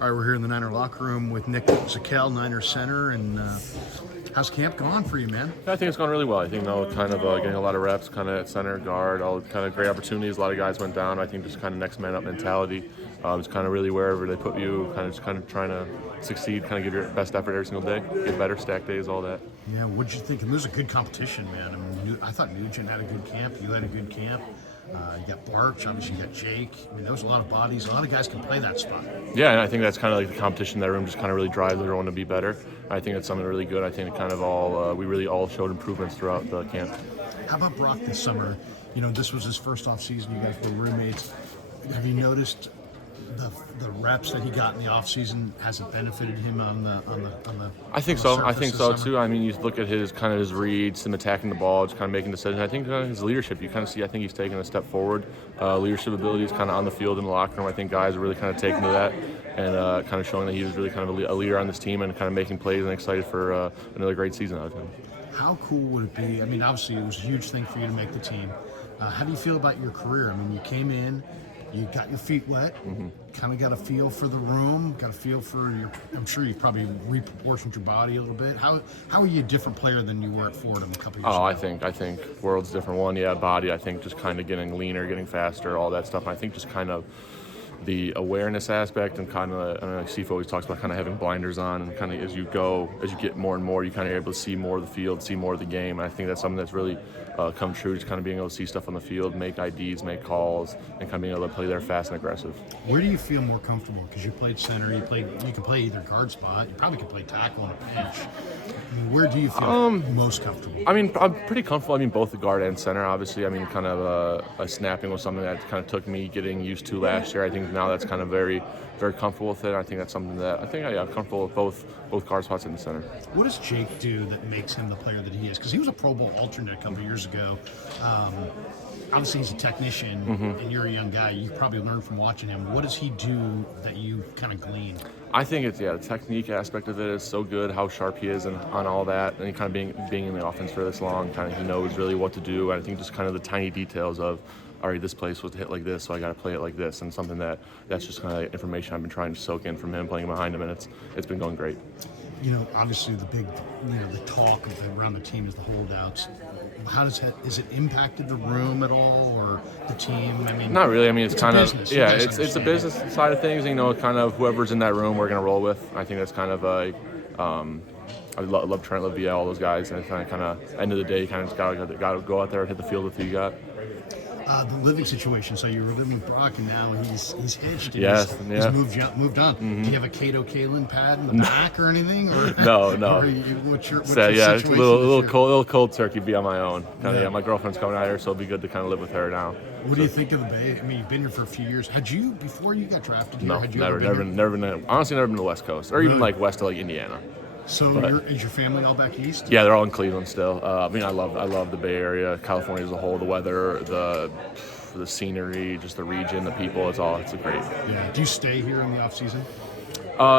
All right, we're here in the Niner locker room with Nick Zakelj, Niner center, and how's camp gone for you, man? I think it's gone really well. I think kind of getting a lot of reps, kind of at center, guard, all kind of great opportunities. A lot of guys went down. I think just kind of next man up mentality. It's kind of really wherever they put you, kind of trying to succeed, kind of give your best effort every single day, get better, stack days, all that. Yeah, what'd you think? And this was a good competition, man. I mean, I thought Nugent had a good camp. You had a good camp. You got Barch, obviously you got Jake. I mean, there was a lot of bodies. A lot of guys can play that spot. Yeah, and I think that's kind of like the competition in that room just kind of really drives everyone to be better. I think it's something really good. I think it kind of we really all showed improvements throughout the camp. How about Brock this summer? You know, this was his first off season. You guys were roommates. Have you noticed the reps that he got in the off season hasn't benefited him on the I think so. I think so summer? too. I mean, you look at his reads, him attacking the ball, just kind of making decisions. I think his leadership, you kind of see. I think he's taken a step forward. Leadership abilities, kind of on the field in the locker room. I think guys are really kind of taking to that and kind of showing that he was really kind of a leader on this team and kind of making plays and excited for another great season out of him. How cool would it be? I mean, obviously it was a huge thing for you to make the team. How do you feel about your career? I mean, you came in. You got your feet wet, kind of got a feel for the room, got a feel for your. I'm sure you've probably reproportioned your body a little bit. How are you a different player than you were at Fordham a couple years ago? I think world's a different one. Yeah, body. I think just kind of getting leaner, getting faster, all that stuff. And I think just kind of the awareness aspect and kind of, I don't know, like Steve always talks about kind of having blinders on and kind of as you get more and more, you kind of are able to see more of the field, see more of the game. And I think that's something that's really come true, just kind of being able to see stuff on the field, make IDs, make calls, and kind of being able to play there fast and aggressive. Where do you feel more comfortable? Because you played center, you can play either guard spot, you probably could play tackle on a pinch. I mean, where do you feel most comfortable? I mean, I'm pretty comfortable. I mean, both the guard and center, obviously. I mean, kind of a snapping was something that kind of took me getting used to last year. I think now that's kind of very, very comfortable with it. I think that's something that I think I'm comfortable with both guard spots in the center. What does Jake do that makes him the player that he is? Because he was a Pro Bowl alternate a couple years ago. Obviously, he's a technician, and you're a young guy. You probably learned from watching him. What does he do that you kind of glean? I think it's the technique aspect of it is so good, how sharp he is and on all that, and he kind of being in the offense for this long, kind of he knows really what to do. And I think just kind of the tiny details of, all right, this play was to hit like this, so I got to play it like this, and something that's just kind of information I've been trying to soak in from him, playing behind him, and it's been going great. You know, obviously the big, the talk around the team is the holdouts. Is it impacted the room at all or the team? I mean, not really. I mean, it's kind of business. It's a business side of things. You know, kind of whoever's in that room, we're gonna roll with. I think that's kind of I love Trent, love all those guys, and kind of end of the day, you kind of just gotta go out there and hit the field with who you got. The living situation. So you were living with Brock, and now he's hitched. Yes, he's moved on. Do you have a Kato Kalin pad in the back or anything? Or, no. Or what's your yeah, situation? it's a little cold turkey. Be on my own. My girlfriend's coming out here, so it'll be good to kind of live with her now. What do you think of the Bay? I mean, you've been here for a few years. Had you before you got drafted here? No, had you never been. Honestly, never been to the West Coast or even like west of like Indiana. So is your family all back east? Yeah, they're all in Cleveland still. I mean, I love the Bay Area, California as a whole, the weather, the scenery, just the region, the people. It's a great. Yeah. Do you stay here in the off season?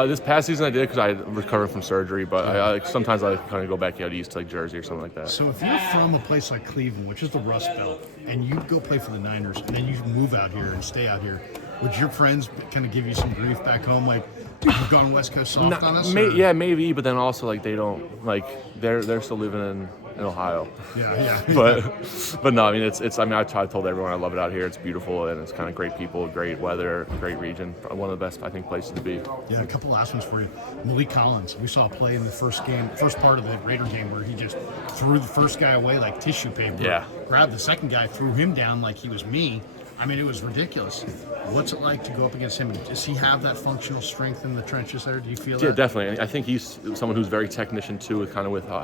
This past season I did because I recovered from surgery, but sometimes I kind of go back out east to like Jersey or something like that. So if you're from a place like Cleveland, which is the Rust Belt, and you go play for the Niners, and then you move out here and stay out here, would your friends kind of give you some grief back home, like, dude, you've gone West Coast soft on us? Yeah, maybe, but then also like they don't like they're still living in Ohio. Yeah. but no, I mean it's I mean I told everyone I love it out here. It's beautiful and it's kind of great people, great weather, great region. One of the best I think places to be. Yeah, a couple last ones for you. Malik Collins, we saw a play in the first part of the Raider game where he just threw the first guy away like tissue paper. Yeah. Grabbed the second guy, threw him down like he was me. I mean, it was ridiculous. What's it like to go up against him? Does he have that functional strength in the trenches there? Do you feel that? Yeah, definitely. I think he's someone who's very technician too, with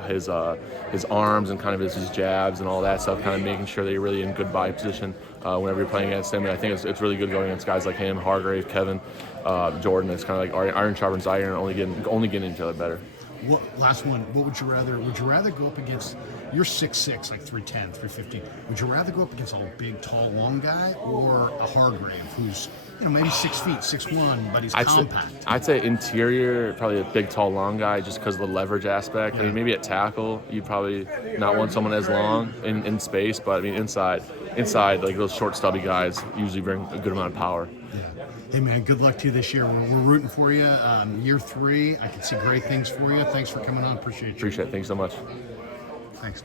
his arms and kind of his jabs and all that stuff, kind of making sure that you're really in good body position whenever you're playing against him. And I think it's really good going against guys like him, Hargrave, Kevin, Jordan. It's kind of like iron sharpens iron, only getting each other better. Last one. What would you rather? Would you rather go up against? You're 6'6", like 310, 350. Would you rather go up against a big, tall, long guy or a Hargrave who's maybe 6 feet, 6'1", but he's compact? I'd say interior, probably a big, tall, long guy, just because of the leverage aspect. Yeah. I mean, maybe at tackle, you probably not want someone as long in space, but I mean inside, like those short, stubby guys usually bring a good amount of power. Yeah. Hey man, good luck to you this year. We're rooting for you. Year 3, I can see great things for you. Thanks for coming on. Appreciate you. Appreciate it. Thanks so much. Thanks.